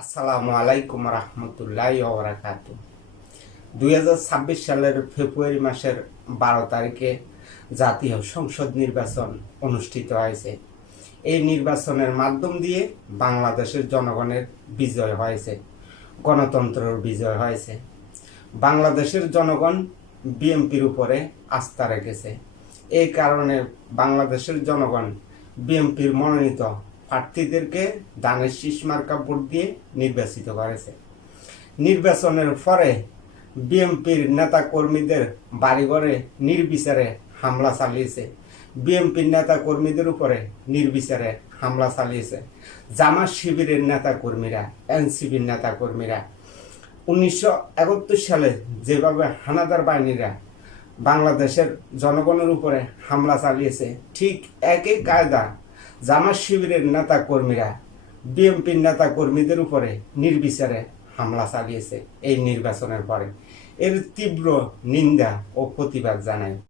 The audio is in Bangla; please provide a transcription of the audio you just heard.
আসসালামু আলাইকুম রহমতুল্লাহি ওয়া বারাকাতুহু। 2026 সালের ফেব্রুয়ারি মাসের 12 তারিখে জাতীয় সংসদ নির্বাচন অনুষ্ঠিত হয়েছে। এই নির্বাচনের মাধ্যম দিয়ে বাংলাদেশের জনগণের বিজয় হয়েছে, গণতন্ত্রের বিজয় হয়েছে। বাংলাদেশের জনগণ বিএনপির উপরে আস্থা রেখেছে। এই কারণে বাংলাদেশের জনগণ বিএনপির মনোনীত প্রার্থীদেরকে ধানের শীষ মার্কা ভোট দিয়ে নির্বাচিত করেছে। নির্বাচনের পরে বিএনপির নেতা কর্মীদের বাড়িঘরে নির্বিচারে হামলা চালিয়েছে। বিএনপির নেতা কর্মীদের উপরে নির্বিচারে হামলা চালিয়েছে জামাত শিবিরের নেতা কর্মীরা, এনসিপির নেতা কর্মীরা। 1971 সালে যেভাবে হানাদার বাহিনীরা বাংলাদেশের জনগণের উপরে হামলা চালিয়েছে, ঠিক একই কায়দা জামাত শিবিরের নেতা কর্মীরা বিএনপির নেতা কর্মীদের উপরে নির্বিচারে হামলা চালিয়েছে এই নির্বাচনের পরে। এর তীব্র নিন্দা ও প্রতিবাদ জানাই।